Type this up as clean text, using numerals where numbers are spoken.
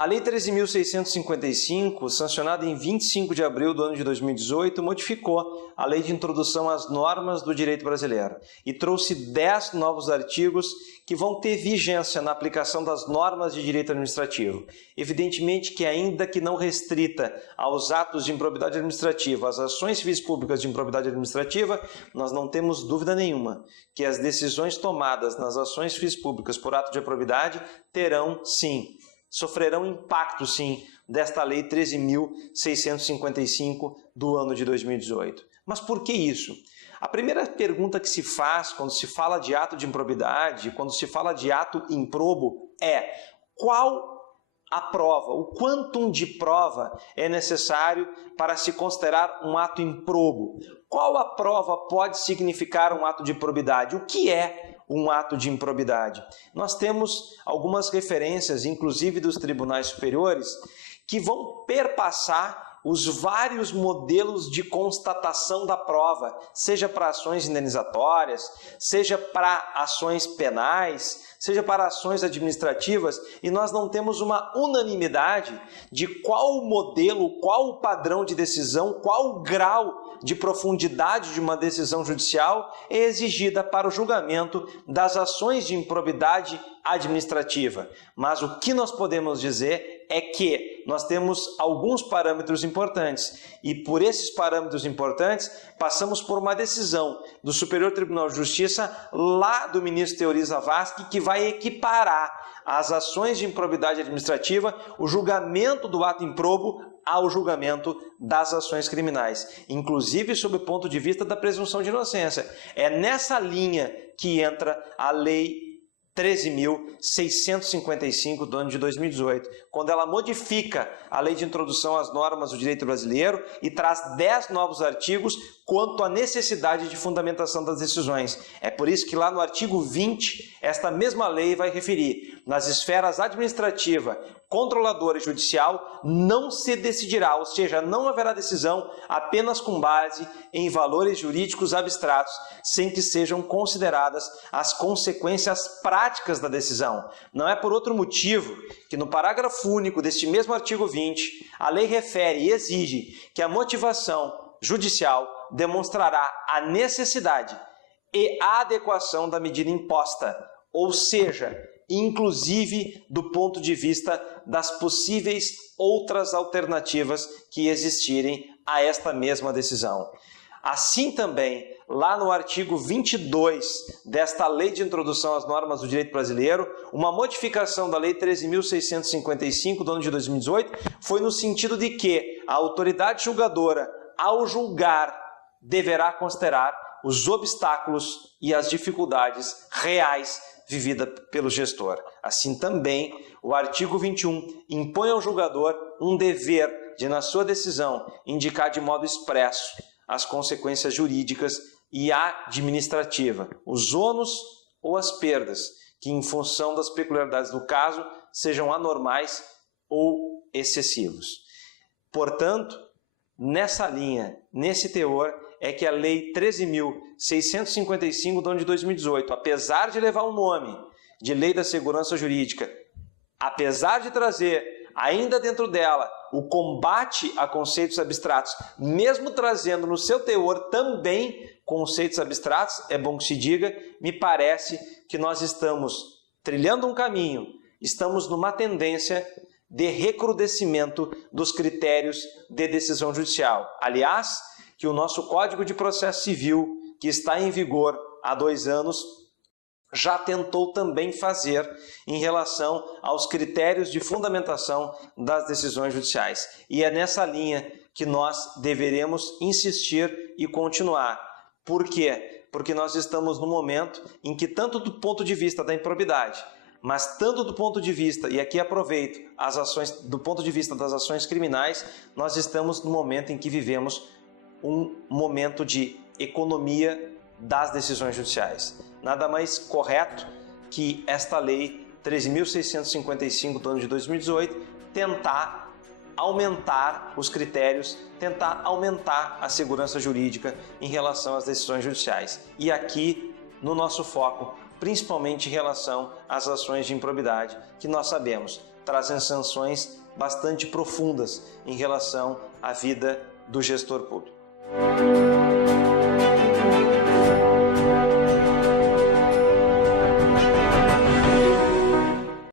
A Lei 13.655, sancionada em 25 de abril do ano de 2018, modificou a Lei de Introdução às Normas do Direito Brasileiro e trouxe 10 novos artigos que vão ter vigência na aplicação das normas de direito administrativo. Evidentemente que, ainda que não restrita aos atos de improbidade administrativa, às ações civis públicas de improbidade administrativa, nós não temos dúvida nenhuma que as decisões tomadas nas ações civis públicas por ato de improbidade terão, sim, sofrerão impacto, sim, desta Lei 13.655 do ano de 2018. Mas por que isso? A primeira pergunta que se faz quando se fala de ato de improbidade, quando se fala de ato improbo, é: qual a prova, o quantum de prova é necessário para se considerar um ato improbo? Qual a prova pode significar um ato de improbidade? O que é um ato de improbidade? Nós temos algumas referências, inclusive dos tribunais superiores, que vão perpassar os vários modelos de constatação da prova, seja para ações indenizatórias, seja para ações penais, seja para ações administrativas, e nós não temos uma unanimidade de qual o modelo, qual o padrão de decisão, qual o grau de profundidade de uma decisão judicial é exigida para o julgamento das ações de improbidade administrativa. Mas o que nós podemos dizer é que nós temos alguns parâmetros importantes e, por esses parâmetros importantes, passamos por uma decisão do Superior Tribunal de Justiça, lá do ministro Teori Zavascki, que vai equiparar as ações de improbidade administrativa, o julgamento do ato improbo, ao julgamento das ações criminais, inclusive sob o ponto de vista da presunção de inocência. É nessa linha que entra a Lei 13.655 do ano de 2018, quando ela modifica a Lei de Introdução às Normas do Direito Brasileiro e traz 10 novos artigos quanto à necessidade de fundamentação das decisões. É por isso que lá no artigo 20, esta mesma lei vai referir: nas esferas administrativa, controladora e judicial, não se decidirá, ou seja, não haverá decisão apenas com base em valores jurídicos abstratos, sem que sejam consideradas as consequências práticas da decisão. Não é por outro motivo que no parágrafo único deste mesmo artigo 20, a lei refere e exige que a motivação judicial demonstrará a necessidade e a adequação da medida imposta, ou seja, inclusive do ponto de vista das possíveis outras alternativas que existirem a esta mesma decisão. Assim também, lá no artigo 22 desta Lei de Introdução às Normas do Direito Brasileiro, uma modificação da Lei 13.655 do ano de 2018 foi no sentido de que a autoridade julgadora, ao julgar, deverá considerar os obstáculos e as dificuldades reais vivida pelo gestor. Assim também, o artigo 21 impõe ao julgador um dever de, na sua decisão, indicar de modo expresso as consequências jurídicas e administrativa, os ônus ou as perdas, que em função das peculiaridades do caso sejam anormais ou excessivos. Portanto, nessa linha, nesse teor, é que a Lei 13.655 do ano de 2018, apesar de levar o nome de Lei da Segurança Jurídica, apesar de trazer ainda dentro dela o combate a conceitos abstratos, mesmo trazendo no seu teor também conceitos abstratos, é bom que se diga, me parece que nós estamos trilhando um caminho, estamos numa tendência de recrudescimento dos critérios de decisão judicial. Aliás, que o nosso Código de Processo Civil, que está em vigor há 2 anos, já tentou também fazer em relação aos critérios de fundamentação das decisões judiciais. E é nessa linha que nós deveremos insistir e continuar. Por quê? Porque nós estamos num momento em que, tanto do ponto de vista da improbidade, mas tanto do ponto de vista, e aqui aproveito, as ações, do ponto de vista das ações criminais, nós estamos no momento em que vivemos um momento de economia das decisões judiciais. Nada mais correto que esta Lei 13.655 do ano de 2018 tentar aumentar os critérios, tentar aumentar a segurança jurídica em relação às decisões judiciais. E aqui, no nosso foco, principalmente em relação às ações de improbidade, que nós sabemos trazem sanções bastante profundas em relação à vida do gestor público.